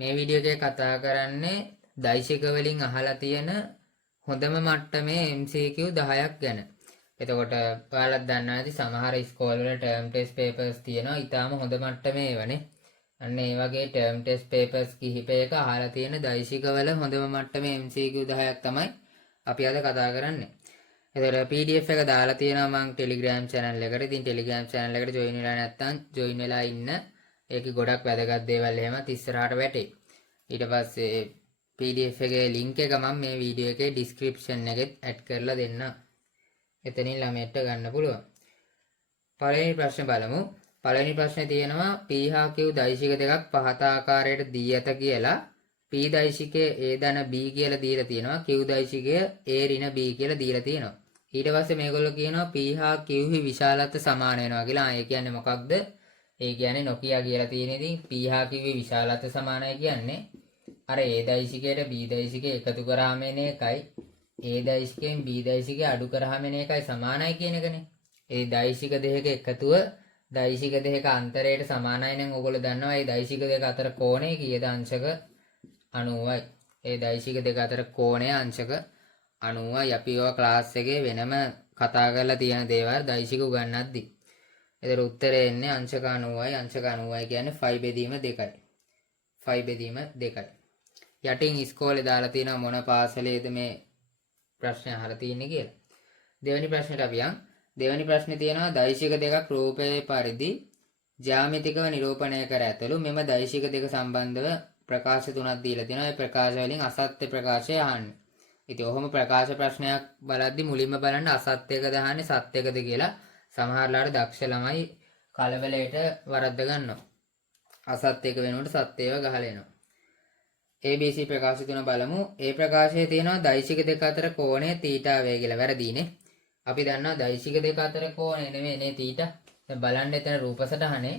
මේ වීඩියෝ එකේ කතා කරන්නේ දෛශික වලින් අහලා තියෙන හොඳම මට්ටමේ MCQ 10ක් ගැන. එතකොට ඔයාලත් දන්නවා ඇති සමහර ස්කෝල් වල ටර්ම් ටෙස්ට් පේපර්ස් තියෙනවා. ඊටාම හොඳ මට්ටමේ ඒවනේ. අන්න ඒ වගේ ටර්ම් ටෙස්ට් පේපර්ස් කිහිපයක අහලා තියෙන දෛශික වල හොඳම මට්ටමේ MCQ 10ක් තමයි අපි අද කතා කරන්නේ. එතකොට PDF එක දාලා තියෙනවා මම Telegram channel එකට. ඉතින් Telegram channel එකට join වෙලා නැත්නම් join වෙලා ඉන්න. ඒකේ ගොඩක් වැදගත් දේවල් එහෙමත් ඉස්සරහට වැටේ. ඊට පස්සේ PDF එකේ link එක මම මේ වීඩියෝ එකේ description එකෙත් add කරලා දෙන්නම්. එතනින් ළමයට ගන්න පුළුවන්. පළවෙනි ප්‍රශ්නේ බලමු. පළවෙනි ප්‍රශ්නේ තියෙනවා P හා Q දෛශික දෙකක් පහත ආකාරයට දී ඇත කියලා P දෛශිකය A ධන B කියලා දීලා තියෙනවා. Q දෛශිකය A ඍණ B කියලා දීලා තියෙනවා. ඊට පස්සේ මේගොල්ලෝ කියනවා P හා Q හි විශාලත්ව සමාන වෙනවා කියලා. ඒ කියන්නේ මොකක්ද? ඒ කියන්නේ නොකියා කියලා තියෙන ඉතින් P හා Q හි විශාලත්ව සමානයි කියන්නේ අර A දෛශිකයට B දෛශිකය එකතු කරාම එන එකයි A දෛශිකයෙන් B දෛශිකය අඩු කරාම එන එකයි සමානයි කියන එකනේ. ඒ දෛශික දෙක එකතුව දෛශික දෙක අන්තරයට සමානයි නම් ඔයගොල්ලෝ දන්නවා මේ දෛශික දෙක අතර කෝණය කීයද? අංශක 90යි. ඒ දෛශික දෙක අතර කෝණය අංශක 90යි. අපි ඒවා ක්ලාස් එකේ වෙනම කතා කරලා තියෙන දේවල් දෛශික උගන්වද්දි. ඒතර උත්තරේ එන්නේ අංශක 90යි. අංශක 90යි කියන්නේ 5 බෙදීම 2යි. 5 බෙදීම 2යි. යටින් ඉස්කෝලේ දාලා තියෙනවා මොන පාසලේද මේ ප්‍රශ්නේ අහලා තියෙන්නේ කියලා. දෙවෙනි ප්‍රශ්නෙට අපි යන්. දෙවෙනි ප්‍රශ්නේ තියෙනවා දෛශික දෙකක් රූපයේ පරිදි ජ්‍යාමිතිකව නිරූපණය කර ඇතලු මෙම දෛශික දෙක සම්බන්ධව ප්‍රකාශ තුනක් දීලා තියෙනවා. ඒ ප්‍රකාශ වලින් අසත්‍ය ප්‍රකාශය අහන්න. ඉතින් ඔහොම ප්‍රකාශ ප්‍රශ්නයක් බලද්දි මුලින්ම බලන්න අසත්‍යකද අහන්නේ සත්‍යකද කියලා. සමහරලාට දක්ෂ ළමයි කලබලයට වරද්ද ගන්නවා. අසත්‍යක වෙනකොට සත්‍යව ගහලා එනවා. ABC ප්‍රකාශ තුන බලමු. ඒ ප්‍රකාශයේ තියෙනවා දෛශික දෙක අතර කෝණය θ වේ කියලා. වැරදීනේ. අපි දන්නවා දෛශික දෙක අතර කෝණය නෙමෙයි නේ θ. දැන් බලන්න එතන රූප සටහනේ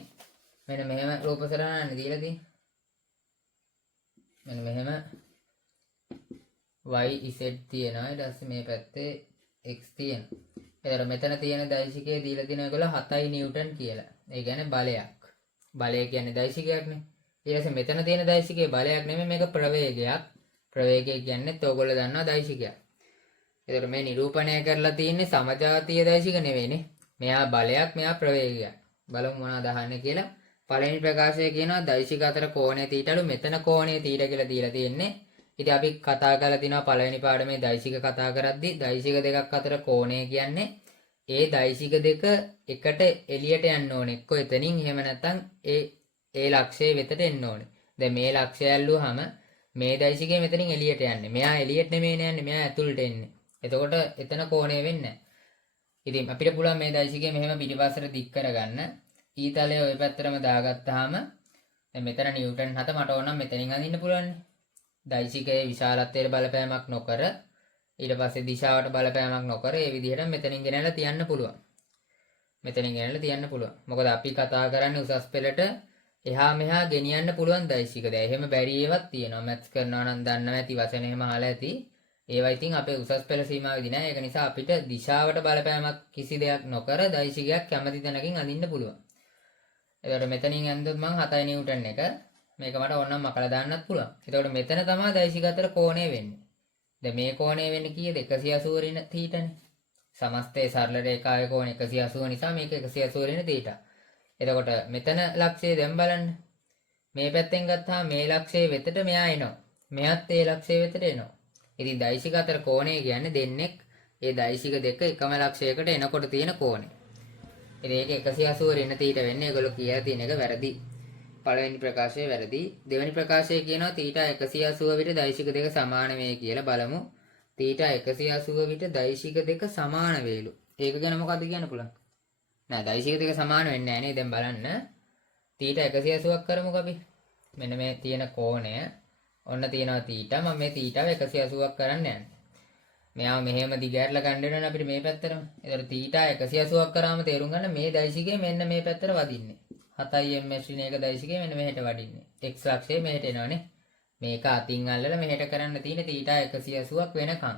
මෙන්න මෙහෙම රූප සටහනක් දීලා තියෙන්නේ. මෙන්න මෙහෙම y z තියෙනවා. ඊට පස්සේ මේ පැත්තේ x තියෙනවා. එතකොට මෙතන තියෙන දෛශිකයේ දීලා තියෙන ඒගොල්ල 7 නිව්ටන් කියලා. ඒ කියන්නේ බලයක්. බලය කියන්නේ දෛශිකයක්නේ. ඊට පස්සේ මෙතන තියෙන දෛශිකයේ බලයක් නෙමෙයි මේක ප්‍රවේගයක්. ප්‍රවේගය කියන්නේත් ඕගොල්ලෝ දන්නවා දෛශිකයක්. එතකොට මේ නිරූපණය කරලා තියෙන්නේ සමජාතීය දෛශික නෙවෙයිනේ. මෙයා බලයක් මෙයා ප්‍රවේගයක්. බලමු මොනවද අහන්නේ කියලා. පළවෙනි ප්‍රකාශය කියනවා දෛශික අතර කෝණය θ. මෙතන කෝණය θ කියලා දීලා තියෙන්නේ. ඉතින් අපි කතා කරලා තිනවා පළවෙනි පාඩමේ දෛශික කතා කරද්දී දෛශික දෙකක් අතර කෝණය කියන්නේ ඒ දෛශික දෙක එකට එළියට යන්න ඕනේ. එක්ක එතනින් එහෙම නැත්නම් ඒ ලක්ෂයේ වෙතට එන්න ඕනේ. දැන් මේ ලක්ෂය ඇල්ලුවාම මේ දෛශිකය මෙතනින් එළියට යන්නේ. මෙයා එළියට නෙමෙයි යන්නේ. මෙයා ඇතුළට එන්නේ. එතකොට එතන කෝණය වෙන්නේ නැහැ. ඉතින් අපිට පුළුවන් මේ දෛශිකය මෙහෙම පිටිපස්සට දික් කරගන්න. ඊතලය ওই පැත්තටම දාගත්තාම දැන් මෙතන නිව්ටන් 7 මට ඕන නම් මෙතනින් අඳින්න පුළුවන්. දෛශිකයේ විශාලත්වයට බලපෑමක් නොකර ඊට පස්සේ දිශාවට බලපෑමක් නොකර ඒ විදිහට මෙතනින් ගෙනල්ලා තියන්න පුළුවන්. මෙතනින් ගෙනල්ලා තියන්න පුළුවන්. මොකද අපි කතා කරන්නේ උසස් පෙළට එහා මෙහා ගෙනියන්න පුළුවන් දෛශික. දැන් එහෙම බැරි ඒවාක් තියෙනවා. මැත්ස් කරනවා නම් දන්නවා ඇති වචන එහෙම අහලා ඇති. ඒවා ඉතින් අපේ උසස් පෙළ සීමාවෙදී නෑ. ඒක නිසා අපිට දිශාවට බලපෑමක් කිසි දෙයක් නොකර දෛශිකයක් කැමති තැනකින් අඳින්න පුළුවන්. එතකොට මෙතනින් ඇඳුත් මම 7 නිව්ටන් එක මේක මට ඕනනම් මකලා දාන්නත් පුළුවන්. එතකොට මෙතන තමයි දෛශික අතර කෝණය වෙන්නේ. දැන් මේ කෝණය වෙන්නේ කීයද? 180 ඍණ θ නේ. සමස්තයේ සරල රේඛාවේ කෝණය 180 නිසා මේක 180 ඍණ θ. එතකොට මෙතන ලක්ෂය දැන් බලන්න. මේ පැත්තෙන් ගත්තාම මේ ලක්ෂයේ වෙතට මෙයා එනවා. මෙයත් ඒ ලක්ෂයේ වෙතට එනවා. ඉතින් දෛශික අතර කෝණය කියන්නේ දෙන්නෙක් ඒ දෛශික දෙක එකම ලක්ෂයකට එනකොට තියෙන කෝණය. ඉතින් ඒක 180 ඍණ θ වෙන්නේ. ඒගොල්ලෝ කියලා තියෙන එක වැරදි. පළවෙනි ප්‍රකාශය වැරදි. දෙවෙනි ප්‍රකාශය කියනවා θ 180 විට දෛශික දෙක සමාන වේ කියලා. බලමු. θ 180 විට දෛශික දෙක සමාන වේලු. ඒක ගැන මොකද්ද කියන්න පුළුවන්? නෑ දෛශික දෙක සමාන වෙන්නේ නෑ නේ. දැන් බලන්න. θ 180ක් කරමුකෝ අපි. මෙන්න මේ තියෙන කෝණය ඔන්න තියෙනවා θ. මම මේ θ ව 180ක් කරන්න යන්නේ. මෙයාව මෙහෙම දිගහැරලා ගන්න වෙනවනේ අපිට මේ පැත්තටම. ඒතර θ 180ක් කරාම තේරුම් ගන්න මේ දෛශිකය මෙන්න මේ පැත්තට වදින්නේ. 7යි ms ඍණ එක දෛශිකය මෙන්න මෙහෙට වඩින්නේ. x අක්ෂය මෙහෙට එනවනේ. මේක අතින් අල්ලලා මෙහෙට කරන්න තියෙන θ 180ක් වෙනකම්.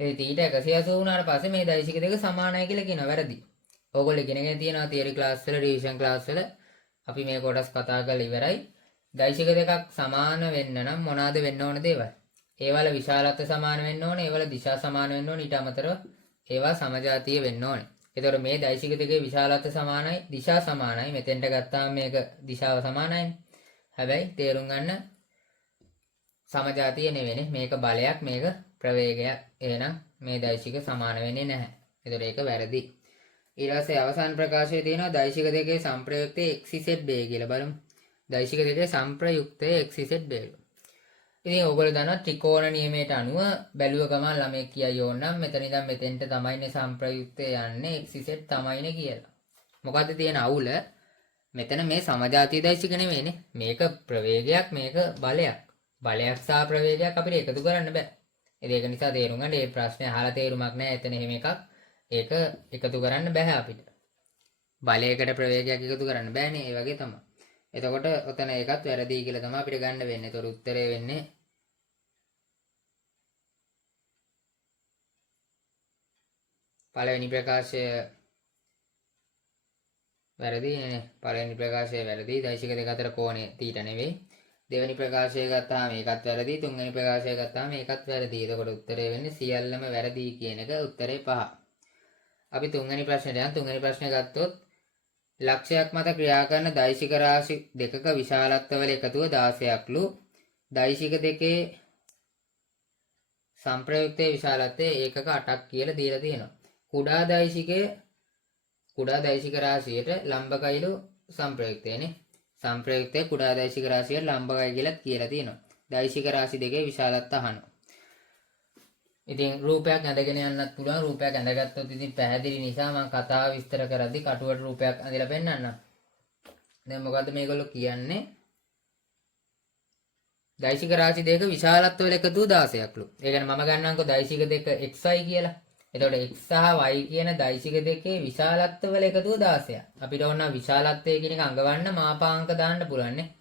ඒ θ 180 වුණාට පස්සේ මේ දෛශික දෙක සමානයි කියලා කියනවා. වැරදි. ඕගොල්ලෝ ඉගෙනගෙන තියෙනවා තියරි ක්ලාස් වල රිවිෂන් ක්ලාස් වල අපි මේ කොටස් කතා කරලා ඉවරයි. දෛශික දෙකක් සමාන වෙන්න නම් මොනවාද වෙන්න ඕන දේවල්? ඒවල විශාලත්ව සමාන වෙන්න ඕනේ, ඒවල දිශා සමාන වෙන්න ඕනේ, ඊට අමතරව ඒවා සමජාතීය වෙන්න ඕනේ. එතකොට මේ දෛශික දෙකේ විශාලත්ව සමානයි, දිශා සමානයි. මෙතෙන්ට ගත්තාම මේක දිශාව සමානයිනේ. හැබැයි තේරුම් ගන්න සමජාතීය නෙවෙයිනේ. මේක බලයක්, මේක ප්‍රවේගයක්. එහෙනම් මේ දෛශික සමාන වෙන්නේ නැහැ. එතකොට ඒක වැරදි. ඊට පස්සේ අවසාන ප්‍රකාශයේ තියෙනවා දෛශික දෙකේ සංප්‍රයුක්තයේ XZ බේ කියලා බලමු. දෛශික දෙකේ සංප්‍රයුක්තයේ XZ බේ. ඉතින් ඕගොල්ලෝ දන්නවා ත්‍රිකෝණ නියමයට අනුව බැලුව ගමන් ළමෙක් කියයි ඕනනම් මෙතන ඉඳන් මෙතෙන්ට තමයිනේ සංප්‍රයුක්තය යන්නේ XZ තමයිනේ කියලා. මොකද්ද තියෙන අවුල? මෙතන මේ සමජාතීය දෛශික නෙවෙයිනේ. මේක ප්‍රවේගයක්, මේක බලයක්. බලයක් සහ ප්‍රවේගයක් අපිට එකතු කරන්න බෑ. ඒක නිසා තේරුම් ගන්න මේ ප්‍රශ්නේ අහලා තේරුමක් නැහැ. එතන එහෙම එකක්. ඒක එකතු කරන්න බෑ අපිට. බලයකට ප්‍රවේගයක් එකතු කරන්න බෑනේ. ඒ වගේ තමයි. එතකොට ඔතන ඒකත් වැරදි කියලා තමයි අපිට ගන්න වෙන්නේ. ඒතර උත්තරේ වෙන්නේ පළවෙනි ප්‍රකාශය වැරදි නේ. පළවෙනි ප්‍රකාශය වැරදි. දෛශික දෙක අතර කෝණය θ නෙවෙයි. දෙවෙනි ප්‍රකාශය ගත්තාම ඒකත් වැරදි. තුන්වෙනි ප්‍රකාශය ගත්තාම ඒකත් වැරදි. එතකොට උත්තරේ වෙන්නේ සියල්ලම වැරදි කියන එක උත්තරේ 5. අපි තුන්වෙනි ප්‍රශ්නෙට යන්. තුන්වෙනි ප්‍රශ්නේ ගත්තොත් ලක්ෂයක් මත ක්‍රියා කරන දෛශික රාශි දෙකක විශාලත්වවල එකතුව 16ක්ලු. දෛශික දෙකේ සංප්‍රයුක්තයේ විශාලත්වය ඒකක 8ක් කියලා දීලා තියෙනවා. කුඩා දෛශික රාශියට ලම්බකයිලු සංප්‍රයුක්තයනේ. සංප්‍රයුක්තයේ කුඩා දෛශික රාශියට ලම්බකයි කියලාත් කියලා තියෙනවා. දෛශික රාශි දෙකේ විශාලත්වය අහනවා. ඉතින් රූපයක් ඇඳගෙන යන්නත් පුළුවන්. රූපයක් ඇඳගත්තොත් ඉතින් පැහැදිලි නිසා මම කතාව විස්තර කරද්දි කටුවට රූපයක් ඇඳලා පෙන්නන්නම්. දැන් මොකද්ද මේගොල්ලෝ කියන්නේ? දෛශික රාශි දෙක විශාලත්වවල එකතු 16ක්ලු. ඒ කියන්නේ මම ගන්නම්කෝ දෛශික දෙක xy කියලා. එතකොට x සහ y කියන දෛශික දෙකේ විශාලත්වවල එකතුව 16ක්. අපිට ඕන විශාලත්වය කියන එක අඟවන්න මාපාංක දාන්න පුළුවන් නේ.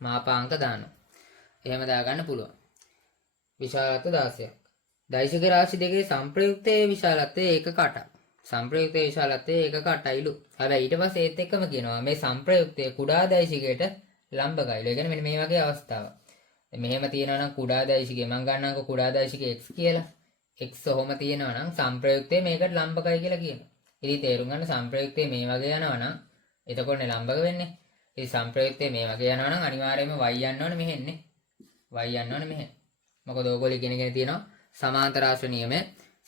මාපාංක දානවා. එහෙම දාගන්න පුළුවන්. විශාලත්ව 16ක්. දෛශික රාශි දෙකේ සංප්‍රයුක්තයේ විශාලත්වය ඒකක 8ක්. සංප්‍රයුක්තයේ විශාලත්වය ඒකක 8යිලු. හැබැයි ඊට පස්සේ ඒත් එක්කම කියනවා මේ සංප්‍රයුක්තයේ කුඩා දෛශිකයට ලම්බකයිලු. ඒ කියන්නේ මෙන්න මේ වගේ අවස්ථාවක්. මෙහෙම තියෙනවා නම් කුඩා දෛශිකය මම ගන්නම්කෝ කුඩා දෛශිකය x කියලා. x ඔහොම තියෙනවා නම් සංප්‍රයුක්තයේ මේකට ලම්බකයි කියලා කියනවා. ඉතින් තේරුම් ගන්න සංප්‍රයුක්තයේ මේ වගේ යනවා නම් එතකොටනේ ලම්බක වෙන්නේ. ඉතින් සංප්‍රයුක්තයේ මේ වගේ යනවා නම් අනිවාර්යයෙන්ම y යන්න ඕනේ මෙහෙන්නේ. y යන්න ඕනේ මෙහෙ. මොකද ඕගොල්ලෝ ඉගෙනගෙන තියෙනවා සමාන්තර ආශ්‍ර නියමය.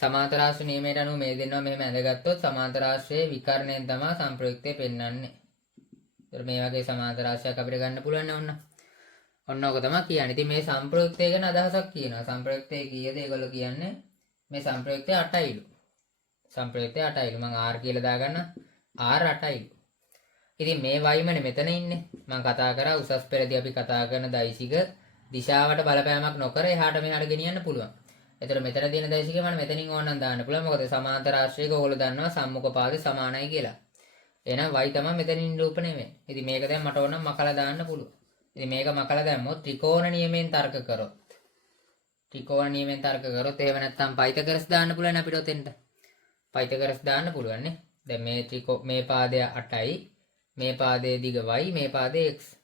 සමාන්තර ආශ්‍ර නියමයට අනුව මේ දෙන්නවා මෙහෙම ඇඳගත්තොත් සමාන්තර ආශ්‍රයේ විකර්ණයෙන් තමයි සංප්‍රයුක්තය පෙන්වන්නේ. ඒතර මේ වගේ සමාන්තර ආශ්‍රයක් අපිට ගන්න පුළුවන් නේ ඔන්න ඔක තමයි කියන්නේ. ඉතින් මේ සංප්‍රයුක්තය ගැන අදහසක් කියනවා. සංප්‍රයුක්තය කීයද ඒගොල්ලෝ කියන්නේ? මේ සංප්‍රයුක්තය 8යිලු. සංප්‍රයුක්තය 8යිලු. මම r කියලා දාගන්න. r 8යිලු. ඉතින් මේ වයිමනේ මෙතන ඉන්නේ. මම කතා කරා උසස් පෙරදී අපි කතා කරන දෛශික දිශාවට බලපෑමක් නොකර එහාට මෙහාට ගෙනියන්න පුළුවන්. එතකොට මෙතන තියෙන දෛශිකය මම මෙතනින් ඕනනම් දාන්න පුළුවන්. මොකද සමාන්තර ආශ්‍රයක ඕගොල්ලෝ දන්නවා සම්මුඛ පාදේ සමානයි කියලා. එහෙනම් y තමයි මෙතනින් නිරූපණය වෙන්නේ. ඉතින් මේක දැන් මට ඕනම් මකලා දාන්න පුළුවන්. ඉතින් මේක මකලා දැම්මොත් ත්‍රිකෝණ නියමයෙන් තර්ක කරොත්. ත්‍රිකෝණ නියමයෙන් තර්ක කරොත් එහෙම නැත්නම් පයිතගරස් දාන්න පුළුවන් අපිට ඔතෙන්ට. පයිතගරස් දාන්න පුළුවන් නේ. දැන් මේ පාදය 8යි. මේ පාදයේ දිග y, මේ පාදයේ x.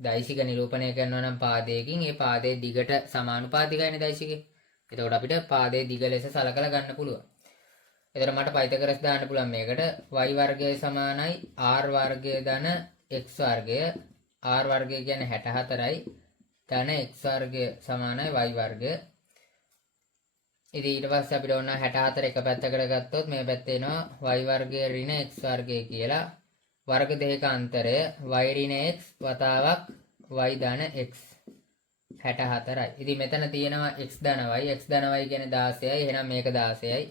දෛශික නිරූපණය කරනවා නම් පාදයකින් ඒ පාදයේ දිගට සමානුපාතිකයිනේ දෛශිකේ. එතකොට අපිට පාදයේ දිග ලෙස සලකලා ගන්න පුළුවන්. එතකොට මට පයිතගරස් දාන්න පුළුවන් මේකට y වර්ගය සමානයි r වර්ගය ධන x වර්ගය. r වර්ගය කියන්නේ 64යි ධන x වර්ගය සමානයි y වර්ගය. ඉතින් ඊට පස්සේ අපිට ඕන 64 එක පැත්තකට ගත්තොත් මේ පැත්තේ එනවා y වර්ගය ඍණ x වර්ගය කියලා. වර්ග දෙකක අන්තරය y ඍණ x වතාවක් y ධන x 64යි. ඉතින් මෙතන තියෙනවා x ධන y. x ධන y කියන්නේ 16යි. එහෙනම් මේක 16යි.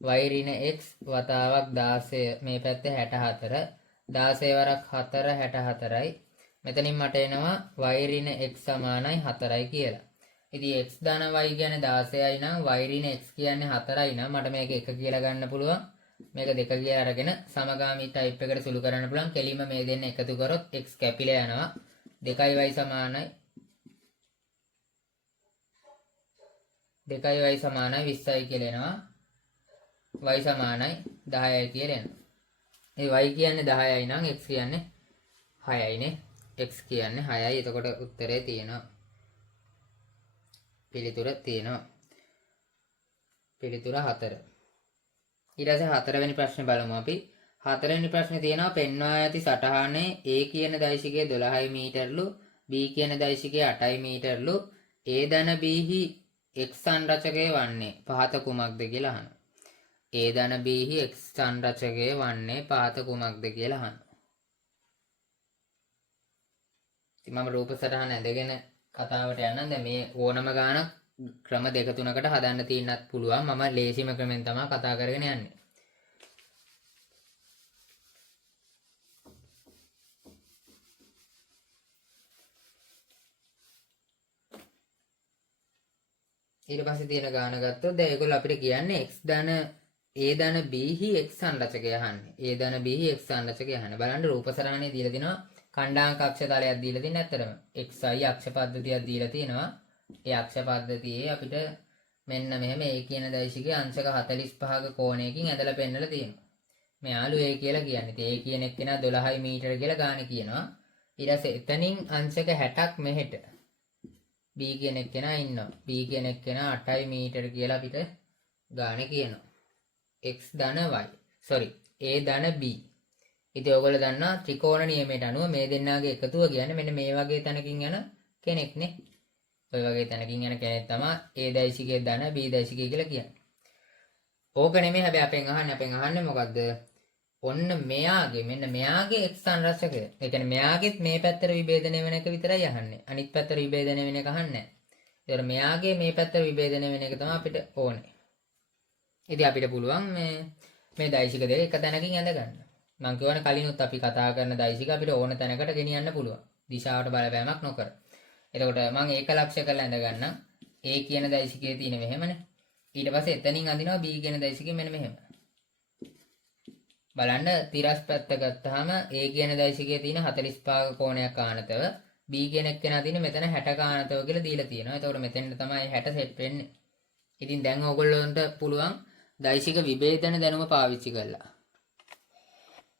y ඍණ x වතාවක් 16 මේ පැත්තේ 64. 16 වරක් 4 64යි. මෙතනින් මට එනවා y ඍණ x සමානයි 4යි කියලා. ඉතින් x ධන y කියන්නේ 16යි නම් y ඍණ x කියන්නේ 4යි නම් මට මේක 1 කියලා ගන්න පුළුවන්. මේක 2 කියලා අරගෙන සමගාමී ටයිප් එකට සුළු කරන්න පුළුවන්. කෙලින්ම මේ දෙන්න එකතු කරොත් x කැපිලා යනවා. 2y සමානයි 2y සමානයි 20යි කියලා එනවා. y සමානයි 10යි කියලා එනවා. මේ y කියන්නේ 10යි නම් x කියන්නේ 6යි නේ. x කියන්නේ 6යි. එතකොට උත්තරේ තියෙනවා. පිළිතුර තියෙනවා. පිළිතුර 4. ඊට පස්සේ 4 වෙනි ප්‍රශ්නේ බලමු අපි. 4 වෙනි ප්‍රශ්නේ තියෙනවා පෙන්වා ඇති සටහනේ A කියන දෛශිකය 12 මීටර්ලු B කියන දෛශිකය 8 මීටර්ලු A ධන B හි x සංරචකය වන්නේ පහත කුමක්ද කියලා අහනවා. A ධන B හි x සංරචකය වන්නේ පහත කුමක්ද කියලා අහනවා. ඉතින් මම රූප සටහන ඇඳගෙන කතාවට යන්නම්. දැන් මේ ඕනම ගානක් ක්‍රම දෙක තුනකට හදන්න තියෙන්නත් පුළුවන්. මම ලේසිම ක්‍රමෙන් තමයි කතා කරගෙන යන්නේ. ඊට පස්සේ තියෙන ගාන ගත්තොත් දැන් ඒගොල්ලෝ අපිට කියන්නේ x ධන a ධන b හි x සංරචකය අහන්නේ. a ධන b හි x සංරචකය අහන්නේ. බලන්න රූප සරහනේ දීලා තිනවා ඛණ්ඩාංක අක්ෂතලයක් දීලා තියෙන ඇත්තටම xi අක්ෂ පද්ධතියක් දීලා තිනවා. ඒ අක්ෂ පද්ධතියේ අපිට මෙන්න මෙහෙම a කියන දෛශිකයේ අංශක 45ක කෝණයකින් ඇදලා පෙන්නලා තියෙනවා. මෙයාලු a කියලා කියන්නේ. ඉතින් a කියන එක්කෙනා 12 මීටර කියලා ගාන කියනවා. ඊට පස්සේ එතනින් අංශක 60ක් මෙහෙට B කියන එක්කෙනා ඉන්නවා. B කියන එක්කෙනා 8 මීටර කියලා අපිට ගාන කියනවා. x ධන y. sorry a ධන b. ඉතින් ඔයගොල්ලෝ දන්නවා ත්‍රිකෝණ නියමයට අනුව මේ දෙන්නාගේ එකතුව කියන්නේ මෙන්න මේ වගේ තැනකින් යන කෙනෙක් නේ. ඔය වගේ තැනකින් යන කෙනෙක් තමයි a දෛශිකයේ ධන b දෛශිකය කියලා කියන්නේ. ඕක නෙමෙයි හැබැයි අපෙන් අහන්නේ මොකද්ද? ඔන්න මෙන්න මෙයාගේ x සංරචකය. ඒ කියන්නේ මෙයාගෙත් මේ පැත්තට විභේදනය වෙන එක විතරයි අහන්නේ. අනිත් පැත්තට විභේදනය වෙන එක අහන්නේ නැහැ. ඒතර මෙයාගේ මේ පැත්තට විභේදනය වෙන එක තමයි අපිට ඕනේ. ඉතින් අපිට පුළුවන් මේ දෛශික දෙක එක තැනකින් ඇඳ ගන්න. මම කියවනේ කලිනුත් අපි කතා කරන දෛශික අපිට ඕන තැනකට ගෙනියන්න පුළුවන්. දිශාවට බලපෑමක් නොකර. එතකොට මම ඒක ලක්ෂ්‍ය කරලා ඇඳ ගන්නම්. A කියන දෛශිකයේ තියෙන මෙහෙමනේ. ඊට පස්සේ එතනින් අඳිනවා B කියන දෛශිකය මෙන්න මෙහෙම. බලන්න තිරස් පැත්ත ගත්තාම A කියන දෛශිකයේ තියෙන 45ක කෝණයක් ආනතව B කියන එක්කෙනා තියෙන මෙතන 60ක ආනතව කියලා දීලා තියෙනවා. එතකොට මෙතෙන්ට තමයි 60 සෙට් වෙන්නේ. ඉතින් දැන් ඕගොල්ලන්ට පුළුවන් දෛශික විභේදන දැනුම පාවිච්චි කරලා.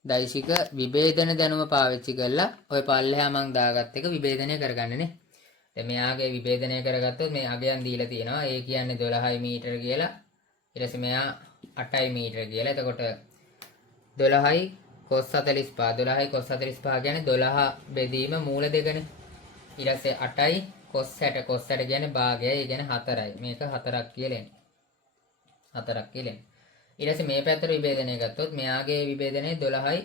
දෛශික විභේදන දැනුම පාවිච්චි කරලා ඔය පල්ලෙහා මං දාගත්ත එක විභේදනය කරගන්න නේ. දැන් මෙයාගේ විභේදනය කරගත්තොත් මේ අගයන් දීලා තියෙනවා. A කියන්නේ 12 මීටර කියලා. ඊට පස්සේ මෙයා 8 මීටර කියලා. එතකොට 12යි cos 45 12යි cos 45 කියන්නේ 12 බෙදීම මූල දෙකනේ. ඊට පස්සේ 8යි cos 60 cos 60 කියන්නේ භාගයයි. ඒ කියන්නේ 4යි. මේක 4ක් කියලා එන්නේ. 4ක් කියලා එන්නේ. ඊට පස්සේ මේ පැත්තට විභේදනය ගත්තොත් මෙයාගේ විභේදනය 12යි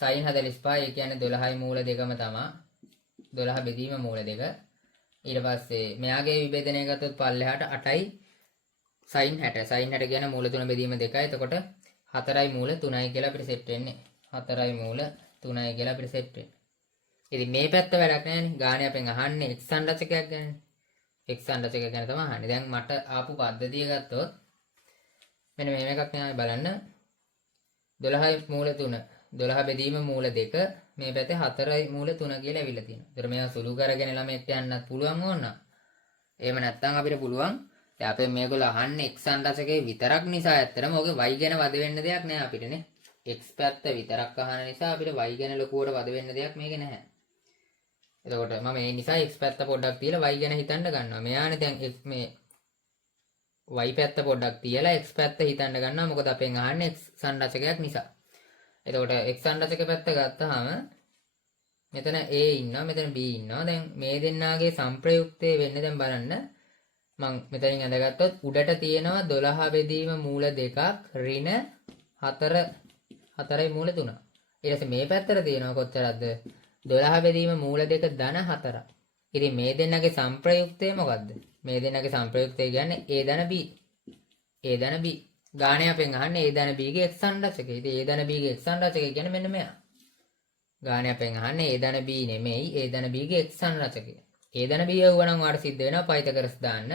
sin 45 ඒ කියන්නේ 12යි මූල දෙකම තමයි. 12 බෙදීම මූල දෙක. ඊට පස්සේ මෙයාගේ විභේදනය ගත්තොත් පල්ලෙහාට 8යි sin 60 sin 60 කියන්නේ මූල 3 බෙදීම 2යි. එතකොට 4යි මූල 3යි කියලා අපිට සෙට් වෙන්නේ. 4යි මූල 3යි කියලා අපිට සෙට් වෙන්නේ. ඉතින් මේ පැත්ත වැඩක් නැහැනේ. ගානේ අපෙන් අහන්නේ x සංරචකයක් ගැන. x සංරචකයක් ගැන තමයි අහන්නේ. දැන් මට ආපු පද්ධතිය ගත්තොත් මෙන්න මෙහෙම එකක් නේ බලන්න. 12යි මූල 3 12 බෙදීම මූල 2 මේ පැත්තේ 4යි මූල 3 කියලා ඇවිල්ලා තියෙනවා. ඒතර මේවා සුළු කරගෙන ළමෙක්ට යන්නත් පුළුවන් ඕන. එහෙම නැත්නම් අපිට පුළුවන් දැන් අපේ මේගොල්ලෝ අහන්නේ x සංරචකයේ විතරක් නිසා ඇත්තටම ඔගේ y ගැන වද වෙන්න දෙයක් නෑ අපිටනේ. x පැත්ත විතරක් අහන නිසා අපිට y ගැන ලොකුවට වද වෙන්න දෙයක් මේකේ නැහැ. එතකොට මම ඒ නිසා x පැත්ත පොඩ්ඩක් තියලා y ගැන හිතන්න ගන්නවා. මෙයානේ දැන් මේ y පැත්ත පොඩ්ඩක් තියලා x පැත්ත හිතන්න ගන්නවා. මොකද අපෙන් අහන්නේ x සංරචකයක් නිසා. එතකොට x සංරචක පැත්ත ගත්තාම මෙතන a ඉන්නවා මෙතන b ඉන්නවා. දැන් මේ දෙන්නාගේ සංප්‍රයුක්තය වෙන්නේ දැන් බලන්න. මම මෙතනින් අඳගත්තොත් උඩට තියෙනවා 12 බෙදීම මූල 2ක් ඍණ 4යි මූල 3. ඊට පස්සේ මේ පැත්තට තියෙනවා කොච්චරද? 12 බෙදීම මූල 2 ධන 4ක්. ඉතින් මේ දෙන්නගේ සංප්‍රයුක්තය මොකද්ද? මේ දෙන්නගේ සංප්‍රයුක්තය කියන්නේ a ධන b. a ධන b. ගානේ අපෙන් අහන්නේ a ධන b ගේ x සංරචකය. ඉතින් a ධන b ගේ x සංරචකය කියන්නේ මෙන්න මෙයා. ගානේ අපෙන් අහන්නේ a ධන b නෙමෙයි a ධන b ගේ x සංරචකය. a ධන b වුණනම් ඔයාලට සිද්ධ වෙනවා පයිතගරස් දාන්න.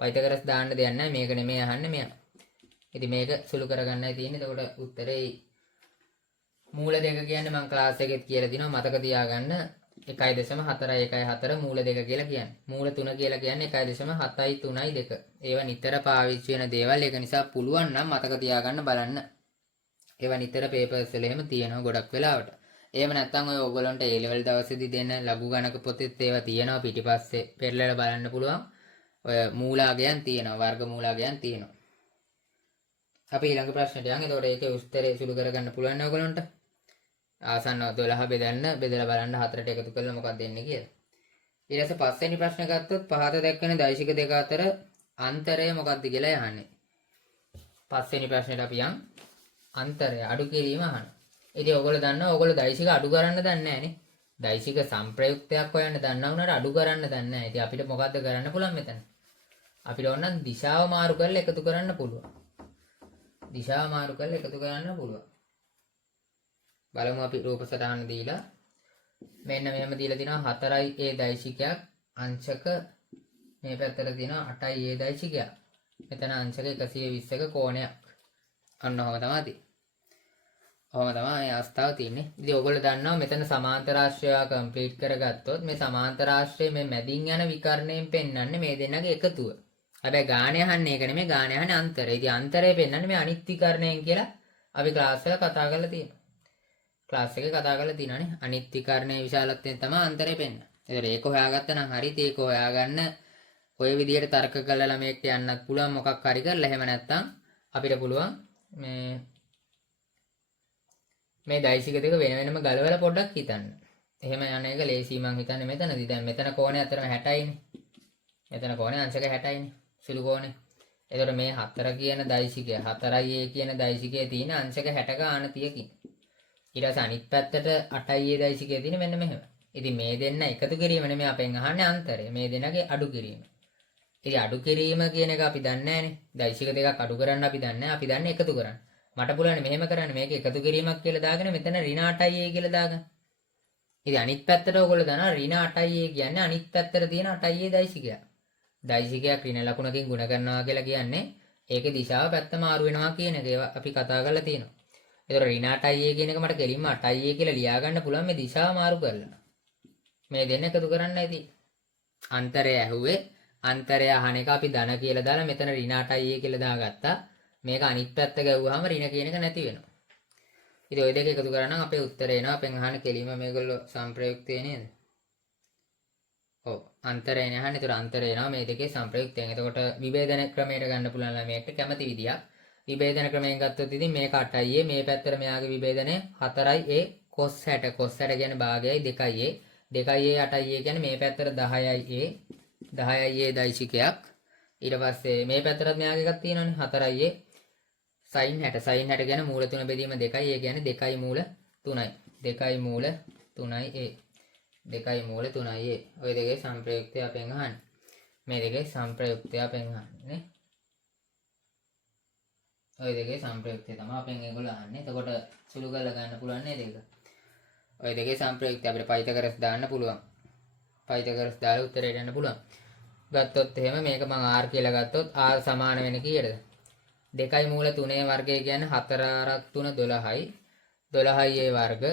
පයිතගරස් දාන්න දෙයක් නැහැ. මේක නෙමෙයි අහන්නේ මෙයා. ඉතින් මේක සුළු කරගන්නයි තියෙන්නේ. එතකොට උත්තරේ මූල දෙක කියන්නේ මම ක්ලාස් එකෙත් කියලා දිනවා මතක තියාගන්න 1.4 1.4 මූල දෙක කියලා කියන්නේ. මූල 3 කියලා කියන්නේ 1.7යි 3යි 2. ඒවා නිතර පාවිච්චි වෙන දේවල්. ඒක නිසා පුළුවන් නම් මතක තියාගන්න බලන්න. ඒවා නිතර පේපර්ස් වල එහෙම තියෙනවා ගොඩක් වෙලාවට. එහෙම නැත්නම් ඔය ඕගොල්ලන්ට A level දවසේදී දෙන ලඝු ගණක පොතේත් ඒවා තියෙනවා පිටිපස්සේ පෙරලලා බලන්න පුළුවන්. ඔය මූලාගයන් තියෙනවා වර්ග මූලාගයන් තියෙනවා. අපි ඊළඟ ප්‍රශ්නට යන්. එතකොට ඒකේ උත්තරේ සුළු කරගන්න පුළුවන් නේ ඔයගොල්ලන්ට. ආසන්න 12 බෙදන්න බෙදලා බලන්න 4ට එකතු කරලා මොකක්ද එන්නේ කියලා. ඊට පස්සේ පස්වෙනි ප්‍රශ්න ගත්තොත් පහත දැක්වෙන දෛශික දෙක අතර අන්තරය මොකක්ද කියලා යහන්නේ. පස්වෙනි ප්‍රශ්නෙට අපි යන් අන්තරය අඩු කිරීම අහන. ඉතින් ඔයගොල්ලෝ දන්නවා ඔයගොල්ලෝ දෛශික අඩු කරන්න දන්නේ නැහනේ. දෛශික සංප්‍රයුක්තයක් හොයන්න දන්නා වුණාට අඩු කරන්න දන්නේ නැහැ. ඉතින් අපිට මොකද්ද කරන්න පුළුවන් මෙතන? අපිට ඕන නම් දිශාව මාරු කරලා එකතු කරන්න පුළුවන්. දිශාව මාරු කරලා එකතු කරන්න පුළුවන්. බලමු අපි රූප සටහන දීලා මෙන්න මෙහෙම දීලා තිනවා 4යි a දෛශිකයක් අංශක මේ පැත්තට තියෙනවා 8යි a දෛශිකයක්. මෙතන අංශක 120ක කෝණයක්. අන්න ඔහම තමයි. ඔහම තමයි මේ අවස්ථාව තියෙන්නේ. ඉතින් ඔයගොල්ලෝ දන්නවා මෙතන සමාන්තර ආශ්‍රයව කම්ප්ලීට් කරගත්තොත් මේ සමාන්තර ආශ්‍රය මේ මැදින් යන විකර්ණයෙන් පෙන්වන්නේ මේ දෙන්නගේ එකතුව. හැබැයි ගාණය අහන්නේ ඒක නෙමෙයි ගාණය අහන්නේ අන්තරය. ඉතින් අන්තරය පෙන්වන්නේ මේ අනිත් විකර්ණයෙන් කියලා අපි ක්ලාස් එක කතා කරලා තියෙනවා. ක්ලාස් එකේ කතා කරලා තියෙනවානේ. අනිත් විකර්ණයේ විශාලත්වයෙන් තමයි අන්තරය පෙන්වන්නේ. ඒතර ඒක හොයාගත්තා නම් හරියට ඒක හොයාගන්න ඔය විදිහට තර්ක කරලා ළමයෙක්ට යන්නත් පුළුවන් මොකක් හරි කරලා. එහෙම නැත්නම් අපිට පුළුවන් මේ දෛශික දෙක වෙන වෙනම ගලවලා පොඩ්ඩක් හිතන්න. එහෙම යන එක ලේසි මං හිතන්නේ මෙතනදී. දැන් මෙතන කෝණය අතරම 60යිනේ. මෙතන කෝණය අංශක 60යිනේ. සුළු කෝණය. එතකොට මේ 4 කියන දෛශිකය 4යි a කියන දෛශිකයේ තියෙන අංශක 60ක ආනතියකින්. ඊට පස්සේ අනිත් පැත්තට 8යි a දෛශිකයේ තියෙන මෙන්න මෙහෙම. ඉතින් මේ දෙන්න එකතු කිරීම නෙමෙයි අපෙන් අහන්නේ අන්තරය. මේ දෙන්නගේ අඩු කිරීම. ඉතින් අඩු කිරීම කියන එක අපි දන්නේ නැහනේ. දෛශික දෙකක් අඩු කරන්න අපි දන්නේ නැහැ. අපි දන්නේ එකතු කරන්න. මට පුළුවන් මෙහෙම කරන්න මේක එකතු කිරීමක් කියලා දාගෙන මෙතන ඍණ 8a කියලා දාගන්න. ඉතින් අනිත් පැත්තට ඔයගොල්ලෝ දන්නවා ඍණ 8a කියන්නේ අනිත් පැත්තට තියෙන 8a දෛශිකයක්. දෛශිකයක් ඍණ ලකුණකින් ගුණ කරනවා කියලා කියන්නේ ඒකේ දිශාව පැත්ත මාරු වෙනවා කියන එක අපි කතා කරලා තියෙනවා. ඒතර ඍණ 8a කියන එක මට කෙලින්ම 8a කියලා ලියා ගන්න පුළුවන් මේ දිශාව මාරු කරලා. මේ දෙන්න එකතු කරන්න ඇති. අන්තරය ඇහුවේ අන්තරය අහන එක අපි ධන කියලා දාලා මෙතන ඍණ 8a කියලා දාගත්තා. මේක අනිත් පැත්ත ගැව්වහම ඍණ කියන එක නැති වෙනවා. ඉතින් ওই දෙක එකතු කරා නම් අපේ උත්තරය එනවා. අපෙන් අහන කෙලින්ම මේගොල්ලෝ සංප්‍රයුක්තය නේද? ඔව් අන්තරය නහන්නේ. ඒතර අන්තරය එනවා මේ දෙකේ සංප්‍රයුක්තයෙන්. එතකොට විභේදන ක්‍රමයට ගන්න පුළුවන් ළමයෙක්ට කැමති විදියක්. විභේදන ක්‍රමයෙන් ගත්තොත් ඉතින් මේක 8යි a මේ පැත්තට මෙයාගේ විභේදනය 4යි a cos 60. cos 60 කියන්නේ භාගයයි 2යි a. 2යි a 8යි a කියන්නේ මේ පැත්තට 10යි a 10යි a දෛශිකයක්. ඊට පස්සේ මේ පැත්තට මෙයාගේ එකක් තියෙනවනේ 4යි a sin 60. sin 60 කියන්නේ මූල 3 බෙදීම 2යි. ඒ කියන්නේ 2යි මූල 3යි. 2යි මූල 3යි a. 2යි මූල 3යි a. ඔය දෙකේ සංප්‍රයුක්තය අපෙන් අහන්නේ. මේ දෙකේ සංප්‍රයුක්තය අපෙන් අහන්නේ නේ. ඔය දෙකේ සංප්‍රයුක්තය තමයි අපෙන් ඒගොල්ලෝ අහන්නේ. එතකොට සුළු කරලා ගන්න පුළුවන් නේද ඒක? ඔය දෙකේ සංප්‍රයුක්තය අපිට පයිතගරස් දාන්න පුළුවන්. පයිතගරස් දාලා උත්තරයට යන්න පුළුවන්. ගත්තොත් එහෙම මේක මම r කියලා ගත්තොත් r සමාන වෙන කීයටද? 2යි මූල 3 වර්ගය කියන්නේ 4 4ක් 3 12යි 12යි a වර්ග